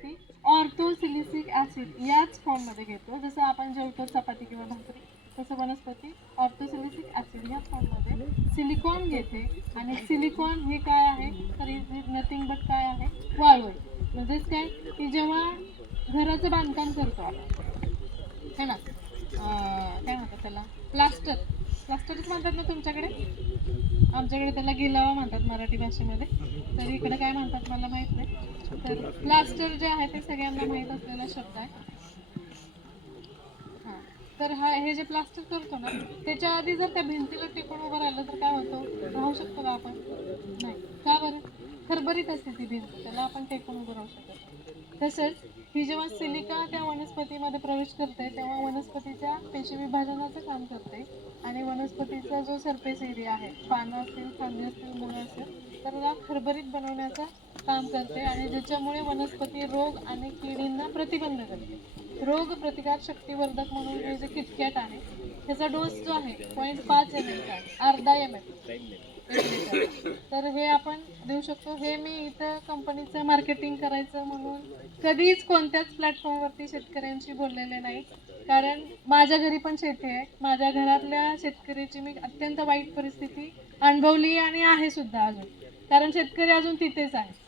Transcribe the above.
वनस्पती ऑर्थोसिलिसिक ऍसिड याच फॉर्ममध्ये घेतो. जसं आपण जेवतो चपाती किंवा भाकरी, तसं वनस्पती ऑर्थोसिलिसिक ऍसिड या फॉर्ममध्ये सिलिकॉन घेते. आणि सिलिकॉन हे काय आहे तर इज नथिंग बट काय आहे, वाळवंट. म्हणजेच काय की जेव्हा घराचं बांधकाम करतो आपण है ना, काय म्हणतात त्याला, प्लास्टरच म्हणतात ना तुमच्याकडे, आमच्याकडे त्याला गिलावा म्हणतात मराठी भाषेमध्ये, तर इकडे काय म्हणतात मला माहित नाही. तर प्लास्टर जे आहे ते सगळ्यांना माहीत असलेला शब्द आहे. हां, तर हे जे प्लास्टर करतो ना, त्याच्या आधी जर त्या भिंतीला टिकून उभं राहिलं तर काय होतं, राहू शकतो का आपण? नाही. का बरं? खरबरीत असते ती भिंत, त्याला आपण टेकून उभं राहू शकत नाही. तसंच ही जेव्हा सिलिका त्या वनस्पतीमध्ये प्रवेश करते तेव्हा वनस्पतीच्या पेशी विभाजनाचं काम करते. आणि वनस्पतीचा जो सरफेस एरिया आहे, पानं असतील, फांदी असतील, मुळं असेल, तर त्याला खरबरीत बनवण्याचं काम करते. आणि ज्याच्यामुळे वनस्पती रोग आणि किडींना प्रतिबंध करते. रोग प्रतिकार शक्तिवर्धक म्हणून हे जे किटकॅट आहे त्याचा डोस जो आहे 0.5 ml चा आहे, अर्धा ml 1 लिटर. तर हे आपण देऊ शकतो. हे मी इथं कंपनीचं मार्केटिंग करायचं म्हणून कधीच कोणत्याच प्लॅटफॉर्मवरती शेतकऱ्यांशी बोललेले नाही. कारण माझ्या घरी पण शेती आहे, माझ्या घरातल्या शेतकऱ्याची मी अत्यंत वाईट परिस्थिती अनुभवली आणि आहे सुद्धा अजून, कारण शेतकरी अजून तिथेच आहे.